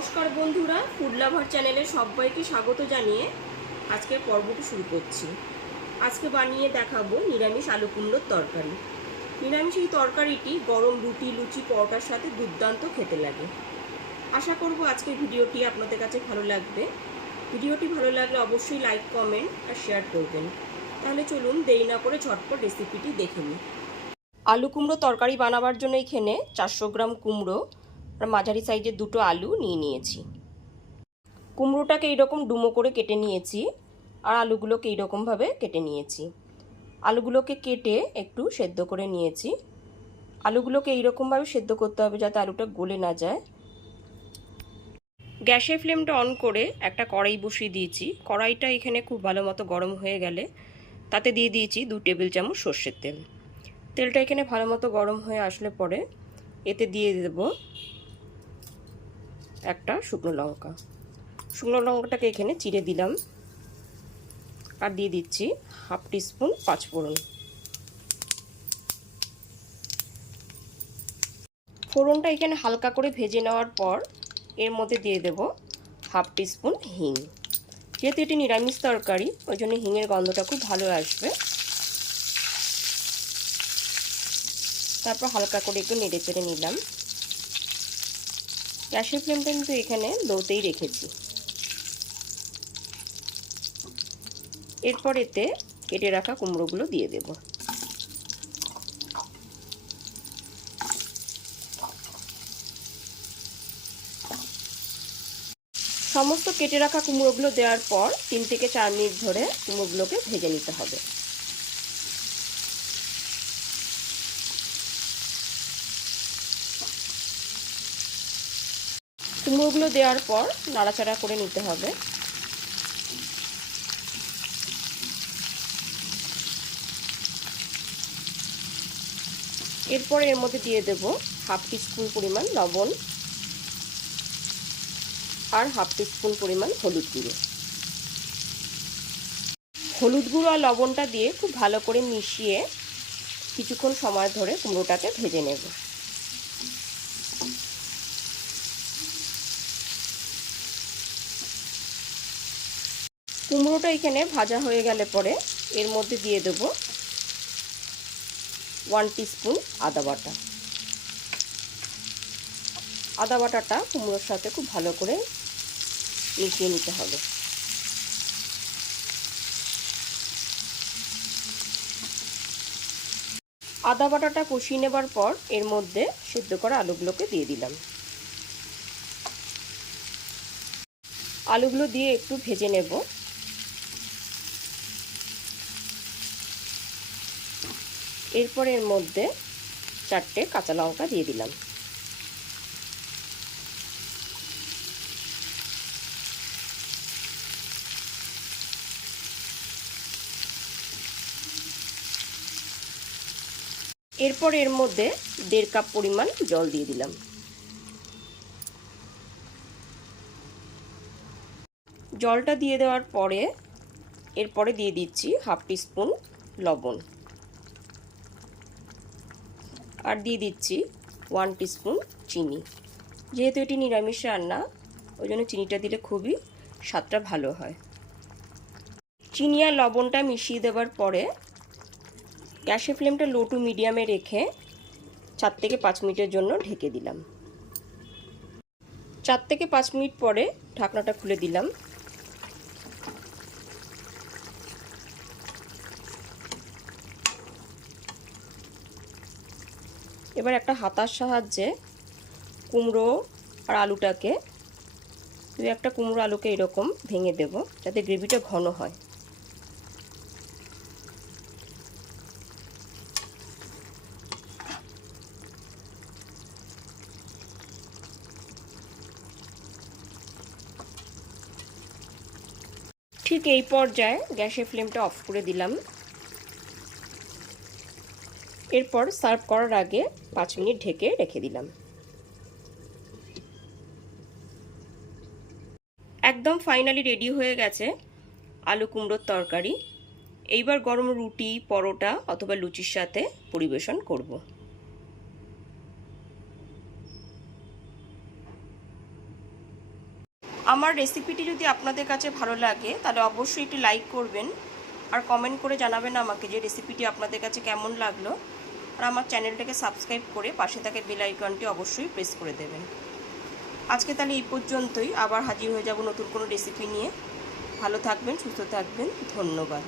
নমস্কার বন্ধুরা food lover চ্যানেলে সবাইকে স্বাগত জানিয়ে আজকে পর্বটি শুরু করছি। আজকে বানিয়ে দেখাবো নিরামিষ আলু কুমড়োর তরকারি। নিরামিষ এই তরকারিটি গরম রুটি, লুচি, পরোটার সাথে দুর্দান্ত খেতে লাগে। আশা করব আজকের ভিডিওটি আপনাদের কাছে ভালো লাগবে। ভিডিওটি ভালো লাগলে অবশ্যই লাইক কমেন্ট আর শেয়ার করবেন। তাহলে চলুন দেরি না করে ঝটপট রেসিপিটি দেখে নিই। আলু কুমড়ো তরকারি বানাবার জন্য এখানে চারশো গ্রাম কুমড়ো আর মাঝারি সাইজের দুটো আলু নিয়ে নিয়েছি। কুমড়োটাকে এইরকম ডুমো করে কেটে নিয়েছি আর আলুগুলোকে এইরকমভাবে কেটে নিয়েছি। আলুগুলোকে কেটে একটু সেদ্ধ করে নিয়েছি। আলুগুলোকে এইরকমভাবে সেদ্ধ করতে হবে যাতে আলুটা গলে না যায়। গ্যাসের ফ্লেমটা অন করে একটা কড়াই বসিয়ে দিয়েছি। কড়াইটা এখানে খুব ভালো মতো গরম হয়ে গেলে তাতে দিয়ে দিয়েছি দু টেবিল চামচ সর্ষের তেল। তেলটা এখানে ভালো মতো গরম হয়ে আসলে পরে এতে দিয়ে দেব একটা শুকনো লঙ্কা। শুকনো লঙ্কাটাকে এখানে চিড়ে দিলাম। আর দিয়ে দিচ্ছি হাফ টিস্পুন পাঁচফোড়ন। ফোড়নটা এখানে হালকা করে ভেজে নেওয়ার পর এর মধ্যে দিয়ে দেব হাফ টিস্পুন হিং। যেহেতু এটি নিরামিষ তরকারি, ওই জন্য হিঙের গন্ধটা খুব ভালো আসবে। তারপর হালকা করে একটু নেড়ে চেড়ে নিলাম। গ্যাসের ফ্লেমটা কিন্তু এখানে লোতেই রেখেছি। এরপর এতে কেটে রাখা কুমড়োগুলো দিয়ে দেব। সমস্ত কেটে রাখা কুমড়োগুলো দেওয়ার পর তিন থেকে চার মিনিট ধরে কুমড়োগুলোকে ভেজে নিতে হবে। কুমড়োগুলো দেওয়ার পর নাড়াচাড়া করে নিতে হবে। এরপর এর মধ্যে দিয়ে দেব হাফ টিস্পুন পরিমাণ লবণ আর হাফ টিস্পুন পরিমাণ হলুদ গুঁড়ো। হলুদ গুঁড়ো আর লবণটা দিয়ে খুব ভালো করে মিশিয়ে কিছুক্ষণ সময় ধরে কুমড়োটাকে ভেজে নেব। কুমড়োটা এখানে ভাজা হয়ে গেলে পরে এর মধ্যে দিয়ে দেব ওয়ান টিস্পুন আদা বাটা। আদা বাটাটা কুমড়োর সাথে খুব ভালো করে মিশিয়ে নিতে হবে। আদা বাটাটা কষিয়ে নেবার পর এর মধ্যে সিদ্ধ করা আলুগুলোকে দিয়ে দিলাম। আলুগুলো দিয়ে একটু ভেজে নেব। এরপর এর মধ্যে চারটে কাঁচা লঙ্কা দিয়ে দিলাম। এরপর এর মধ্যে দেড় কাপ পরিমাণ জল দিয়ে দিলাম। জলটা দিয়ে দেওয়ার পরে এরপরে দিয়ে দিচ্ছি হাফ টিস্পুন লবণ। আর দিয়ে দিচ্ছি ওয়ান টিস্পুন চিনি। যেহেতু এটি নিরামিষ রান্না, ওই জন্য চিনিটা দিলে খুবই স্বাদটা ভালো হয়। চিনি আর লবণটা মিশিয়ে দেওয়ার পরে গ্যাসের ফ্লেমটা লো টু মিডিয়ামে রেখে চার থেকে পাঁচ মিনিটের জন্য ঢেকে দিলাম। চার থেকে পাঁচ মিনিট পরে ঢাকনাটা খুলে দিলাম। এবার একটা হাতার সাহায্যে কুমড়ো আর আলুটাকে দু একটা কুমড়ো আলুকে এরকম ভেঙে দেব যাতে গ্রেভিটা ঘন হয়। ঠিক এই পর্যায়ে গ্যাসের ফ্লেমটা অফ করে দিলাম। এরপর সার্ভ করার আগে পাঁচ মিনিট ঢেকে রেখে দিলাম। একদম ফাইনালি রেডি হয়ে গেছে আলু কুমড়োর তরকারি। এইবার গরম রুটি, পরোটা অথবা লুচির সাথে পরিবেশন করব। আমার রেসিপিটি যদি আপনাদের কাছে ভালো লাগে, তাহলে অবশ্যই একটি লাইক করবেন। আর কমেন্ট করে জানাবেন আমাকে যে রেসিপিটি আপনাদের কাছে কেমন লাগল। আর আমার চ্যানেলটাকে সাবস্ক্রাইব করে পাশে থাকা বেল আইকনটি অবশ্যই প্রেস করে দেবেন। আজকে তাহলে এই পর্যন্তই। আবার হাজির হয়ে যাব নতুন কোনো রেসিপি নিয়ে। ভালো থাকবেন, সুস্থ থাকবেন। ধন্যবাদ।